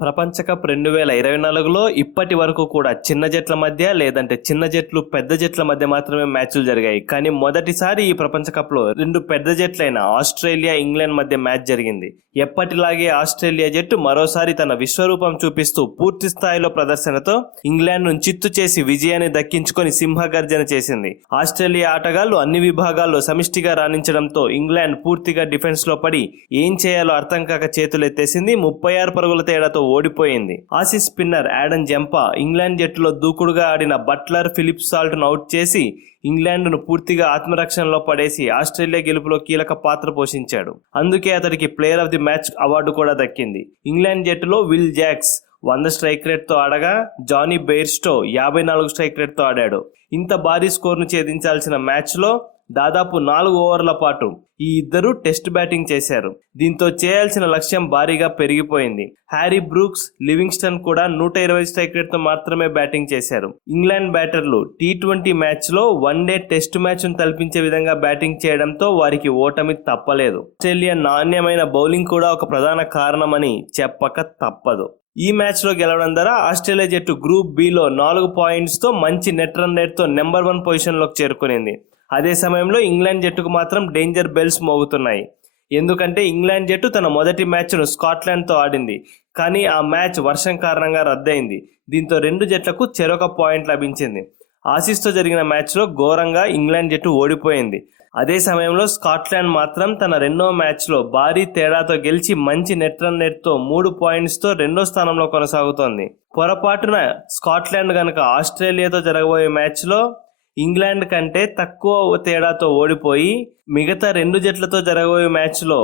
ప్రపంచ కప్ 2024లో ఇప్పటి వరకు కూడా చిన్న జట్ల మధ్య లేదంటే చిన్న జట్లు పెద్ద జట్ల మధ్య మాత్రమే మ్యాచ్లు జరిగాయి. కానీ మొదటిసారి ఈ ప్రపంచ కప్లో రెండు పెద్ద జట్లైన ఆస్ట్రేలియా, ఇంగ్లాండ్ మధ్య మ్యాచ్ జరిగింది. ఎప్పటిలాగే ఆస్ట్రేలియా జట్టు మరోసారి తన విశ్వరూపం చూపిస్తూ పూర్తి స్థాయిలో ప్రదర్శనతో ఇంగ్లాండ్ను చిత్తు చేసి విజయాన్ని దక్కించుకొని సింహగర్జన చేసింది. ఆస్ట్రేలియా ఆటగాళ్లు అన్ని విభాగాల్లో సమిష్టిగా రాణించడంతో ఇంగ్లాండ్ పూర్తిగా డిఫెన్స్లో పడి ఏం చేయాలో అర్థం కాక చేతులెత్తేసింది. 36 పరుగుల తేడాతో ఓడిపోయింది. Aussies spinner Adam Zampa England జట్టులో దూకుడుగా ఆడిన బట్లర్, ఫిలిప్ సాల్ట్ ను అవుట్ చేసి ఇంగ్లాండ్ను పూర్తిగా ఆత్మరక్షణలో పడేసి ఆస్ట్రేలియా గెలుపులో కీలక పాత్ర పోషించాడు. అందుకే అతడికి player of the match award కూడా దక్కింది. ఇంగ్లాండ్ జట్టులో విల్ జాక్స్ 100 స్ట్రైక్ రేట్తో ఆడగా జానీ బెయిర్స్టో 54 స్ట్రైక్ రేట్తో ఆడాడు. ఇంత భారీ స్కోర్ను ఛేదించాల్సిన మ్యాచ్లో దాదాపు 4 ఓవర్ల పాటు ఈ ఇద్దరు టెస్ట్ బ్యాటింగ్ చేశారు. దీంతో చేయాల్సిన లక్ష్యం భారీగా పెరిగిపోయింది. హ్యారీ బ్రూక్స్, లివింగ్స్టన్ కూడా 120 స్ట్రైక్ రేట్తో మాత్రమే బ్యాటింగ్ చేశారు. ఇంగ్లాండ్ బ్యాటర్లు T20 మ్యాచ్లో వన్డే టెస్ట్ మ్యాచ్ను తలపించే విధంగా బ్యాటింగ్ చేయడంతో వారికి ఓటమి తప్పలేదు. ఆస్ట్రేలియా నాణ్యమైన బౌలింగ్ కూడా ఒక ప్రధాన కారణమని చెప్పక తప్పదు. ఈ మ్యాచ్లో గెలవడం ద్వారా ఆస్ట్రేలియా జట్టు గ్రూప్ బిలో 4 పాయింట్స్తో మంచి నెట్ రన్ రేట్తో నెంబర్ 1 పొజిషన్లోకి చేరుకునింది. అదే సమయంలో ఇంగ్లాండ్ జట్టుకు మాత్రం డేంజర్ బెల్స్ మోగుతున్నాయి. ఎందుకంటే ఇంగ్లాండ్ జట్టు తన మొదటి మ్యాచ్ను స్కాట్లాండ్తో ఆడింది. కానీ ఆ మ్యాచ్ వర్షం కారణంగా రద్దయింది. దీంతో రెండు జట్లకు చెరొక పాయింట్ లభించింది. ఆసీస్తో జరిగిన మ్యాచ్లో ఘోరంగా ఇంగ్లాండ్ జట్టు ఓడిపోయింది. అదే సమయంలో స్కాట్లాండ్ మాత్రం తన రెండో మ్యాచ్లో భారీ తేడాతో గెలిచి మంచి నెట్ రన్ రేట్తో 3 పాయింట్స్తో రెండో స్థానంలో కొనసాగుతోంది. పొరపాటున స్కాట్లాండ్ గనక ఆస్ట్రేలియాతో జరగబోయే మ్యాచ్లో ఇంగ్లాండ్ కంటే తక్కువ తేడాతో ఓడిపోయి మిగతా రెండు జట్లతో జరగబోయే మ్యాచ్లో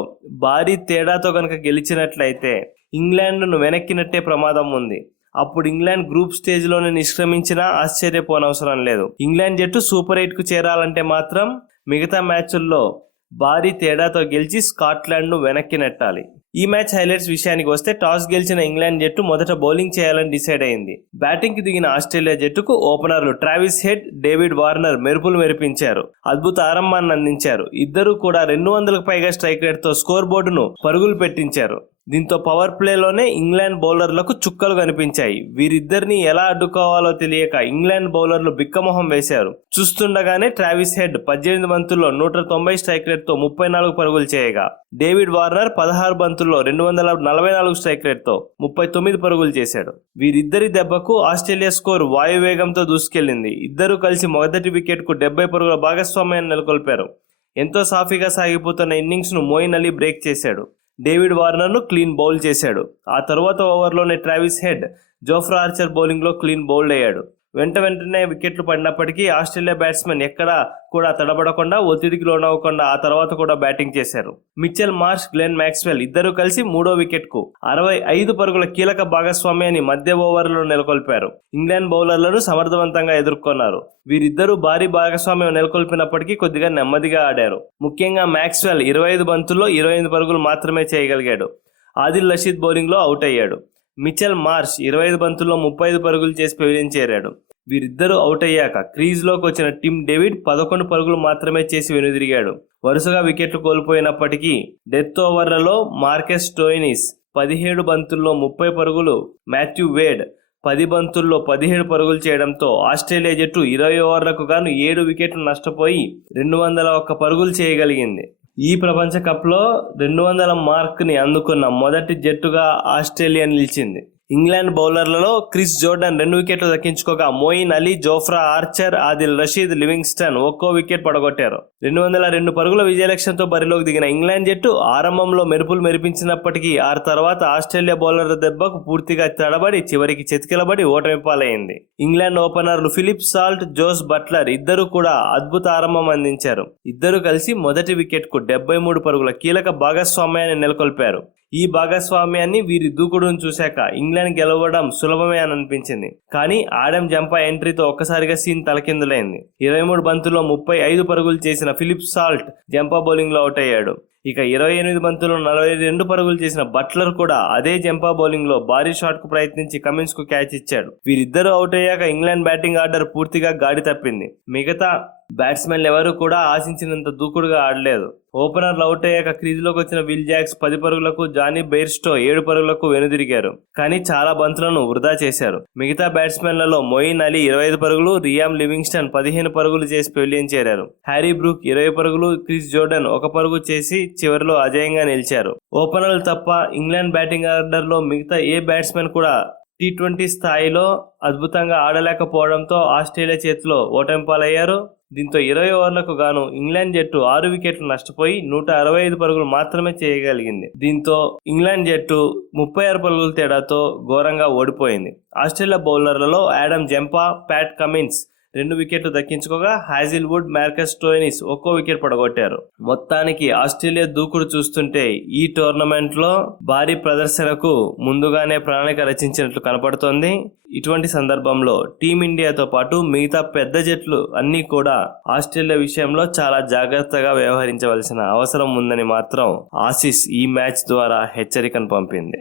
భారీ తేడాతో కనుక గెలిచినట్లయితే ఇంగ్లాండ్ను వెనక్కినట్టే ప్రమాదం ఉంది. అప్పుడు ఇంగ్లాండ్ గ్రూప్ స్టేజ్లోనే నిష్క్రమించినా ఆశ్చర్యపోనవసరం లేదు. ఇంగ్లాండ్ జట్టు సూపర్ 8కు చేరాలంటే మాత్రం మిగతా మ్యాచ్ల్లో భారీ తేడాతో గెలిచి స్కాట్లాండ్ను వెనక్కి నెట్టాలి. ఈ మ్యాచ్ హైలైట్స్ విషయానికి వస్తే టాస్ గెలిచిన ఇంగ్లాండ్ జట్టు మొదట బౌలింగ్ చేయాలని డిసైడ్ అయింది. బ్యాటింగ్కి దిగిన ఆస్ట్రేలియా జట్టుకు ఓపెనర్లు ట్రావిస్ హెడ్, డేవిడ్ వార్నర్ మెరుపులు మెరిపించారు. అద్భుత ఆరంభాన్ని అందించారు. ఇద్దరూ కూడా 200కు పైగా స్ట్రైక్ రేట్తో స్కోర్ బోర్డును పరుగులు పెట్టించారు. దీంతో పవర్ ప్లేలోనే ఇంగ్లాండ్ బౌలర్లకు చుక్కలు కనిపించాయి. వీరిద్దరిని ఎలా అడ్డుకోవాలో తెలియక ఇంగ్లాండ్ బౌలర్లు బిక్కమొహం వేశారు. చూస్తుండగానే ట్రావిస్ హెడ్ 18 బంతుల్లో 190 స్ట్రైక్ రేట్తో 34 పరుగులు చేయగా, డేవిడ్ వార్నర్ 16 బంతుల్లో 244 స్ట్రైక్ రేట్తో 39 పరుగులు చేశాడు. వీరిద్దరి దెబ్బకు ఆస్ట్రేలియా స్కోర్ వాయువేగంతో దూసుకెళ్లింది. ఇద్దరూ కలిసి మొదటి వికెట్కు 70 పరుగుల భాగస్వామ్యాన్ని నెలకొల్పారు. ఎంతో సాఫీగా సాగిపోతున్న ఇన్నింగ్స్ను మోయిన్ అలీ బ్రేక్ చేశాడు. డేవిడ్ వార్నర్ను క్లీన్ బౌల్ చేశాడు. ఆ తరువాత ఓవర్లోనే ట్రావిస్ హెడ్, జోఫ్రా ఆర్చర్ బౌలింగ్లో క్లీన్ బౌల్డ్ అయ్యాడు. వెంటనే వికెట్లు పడినప్పటికీ ఆస్ట్రేలియా బ్యాట్స్మెన్ ఎక్కడా కూడా తడబడకుండా, ఒత్తిడికి లోనవ్వకుండా ఆ తర్వాత కూడా బ్యాటింగ్ చేశారు. మిచెల్ మార్ష్, గ్లెన్ మ్యాక్స్వెల్ ఇద్దరూ కలిసి మూడో వికెట్కు 65 పరుగుల కీలక భాగస్వామ్యాన్ని మధ్య ఓవర్లలో నెలకొల్పారు. ఇంగ్లాండ్ బౌలర్లను సమర్థవంతంగా ఎదుర్కొన్నారు. వీరిద్దరూ భారీ భాగస్వామ్యం నెలకొల్పినప్పటికీ కొద్దిగా నెమ్మదిగా ఆడారు. ముఖ్యంగా మ్యాక్స్వెల్ 25 బంతుల్లో 28 పరుగులు మాత్రమే చేయగలిగాడు. ఆదిల్ రషీద్ బౌలింగ్లో అవుట్ అయ్యాడు. మిచెల్ మార్ష్ 25 బంతుల్లో 35 పరుగులు చేసి పెవిలియన్ చేరాడు. వీరిద్దరూ అవుట్ అయ్యాక క్రీజ్లోకి వచ్చిన టిమ్ డేవిడ్ 11 పరుగులు మాత్రమే చేసి వెనుదిరిగాడు. వరుసగా వికెట్లు కోల్పోయినప్పటికీ డెత్ ఓవర్లలో మార్కెస్ స్టోయినిస్ 17 బంతుల్లో 30 పరుగులు, మాథ్యూ వేడ్ 10 బంతుల్లో 17 పరుగులు చేయడంతో ఆస్ట్రేలియా జట్టు 20 ఓవర్లకు గాను 7 వికెట్లు నష్టపోయి 201 పరుగులు చేయగలిగింది. ఈ ప్రపంచ కప్లో 200 మార్క్ని అందుకున్న మొదటి జట్టుగా ఆస్ట్రేలియా నిలిచింది. ఇంగ్లాండ్ బౌలర్లలో క్రిస్ జోర్డాన్ 2 వికెట్లు దక్కించుకోగా Moeen Ali, Jofra Archer, Adil Rashid, Livingstone ఒక్కో వికెట్ పడగొట్టారు. 202 పరుగుల విజయ లక్ష్యంతో బరిలోకి దిగిన ఇంగ్లాండ్ జట్టు ఆరంభంలో మెరుపులు మెరిపించినప్పటికీ ఆ తర్వాత ఆస్ట్రేలియా బౌలర్ల దెబ్బకు పూర్తిగా తడబడి చివరికి చెతికిలబడి ఓటమి పాలైంది. ఇంగ్లాండ్ ఓపెనర్లు ఫిలిప్ సాల్ట్, జోస్ బట్లర్ ఇద్దరు కూడా అద్భుత ఆరంభం అందించారు. ఇద్దరు కలిసి మొదటి వికెట్కు 73 పరుగుల కీలక భాగస్వామ్యాన్ని నెలకొల్పారు. ఈ భాగస్వామ్యాన్ని, వీరి దూకుడును చూశాక ఇంగ్లాండ్ గెలవడం సులభమే అని అనిపించింది. కానీ ఆడమ్ జంపా ఎంట్రీతో ఒక్కసారిగా సీన్ తలకిందులైంది. 23 బంతుల్లో 35 పరుగులు చేసిన ఫిలిప్ సాల్ట్ జంపా బౌలింగ్లో అవుట్ అయ్యాడు. ఇక 28 బంతుల్లో 42 పరుగులు చేసిన బట్లర్ కూడా అదే జంపా బౌలింగ్ లో భారీ షాట్ కు ప్రయత్నించి కమిన్స్ కు క్యాచ్ ఇచ్చాడు. వీరిద్దరూ అవుట్ అయ్యాక ఇంగ్లాండ్ బ్యాటింగ్ ఆర్డర్ పూర్తిగా గాడి తప్పింది. మిగతా బ్యాట్స్మెన్లు ఎవరూ కూడా ఆశించినంత దూకుడుగా ఆడలేదు. ఓపెనర్లు అవుట్ అయ్యాక క్రీజులోకి వచ్చిన విల్ జాక్స్ 10 పరుగులకు, జానీ బెయిర్స్టో 7 పరుగులకు వెనుదిరిగారు. కానీ చాలా బంతులను వృధా చేశారు. మిగతా బ్యాట్స్మెన్లలో మొయిన్ అలీ 25 పరుగులు, రియామ్ లివింగ్స్టన్ 15 పరుగులు చేసి పెవిలియన్ చేరారు. హ్యారీ బ్రూక్ 20 పరుగులు, క్రిస్ జోర్డన్ 1 పరుగు చేసి చివరిలో అజేయంగా నిలిచారు. ఓపెనర్లు తప్ప ఇంగ్లాండ్ బ్యాటింగ్ ఆర్డర్ లో మిగతా ఏ బ్యాట్స్మెన్ కూడా T20 స్థాయిలో అద్భుతంగా ఆడలేకపోవడంతో ఆస్ట్రేలియా చేతిలో ఓటమి పాలయ్యారు. దీంతో 20 ఓవర్లకు గాను ఇంగ్లాండ్ జట్టు 6 వికెట్లు నష్టపోయి 165 పరుగులు మాత్రమే చేయగలిగింది. దీంతో ఇంగ్లాండ్ జట్టు 36 పరుగుల తేడాతో ఘోరంగా ఓడిపోయింది. ఆస్ట్రేలియా బౌలర్లలో ఆడమ్ జంపా, ప్యాట్ కమిన్స్ 2 వికెట్లు దక్కించుకోగా హాజిల్వుడ్, మార్కస్ స్టోయినిస్ 1 వికెట్ పడగొట్టారు. మొత్తానికి ఆస్ట్రేలియా దూకుడు చూస్తుంటే ఈ టోర్నమెంట్ లో భారీ ప్రదర్శనకు ముందుగానే ప్రణాళిక రచించినట్లు కనపడుతోంది. ఇటువంటి సందర్భంలో టీమిండియాతో పాటు మిగతా పెద్ద జట్లు అన్నీ కూడా ఆస్ట్రేలియా విషయంలో చాలా జాగ్రత్తగా వ్యవహరించవలసిన అవసరం ఉందని మాత్రం ఆసీస్ ఈ మ్యాచ్ ద్వారా హెచ్చరికను పంపింది.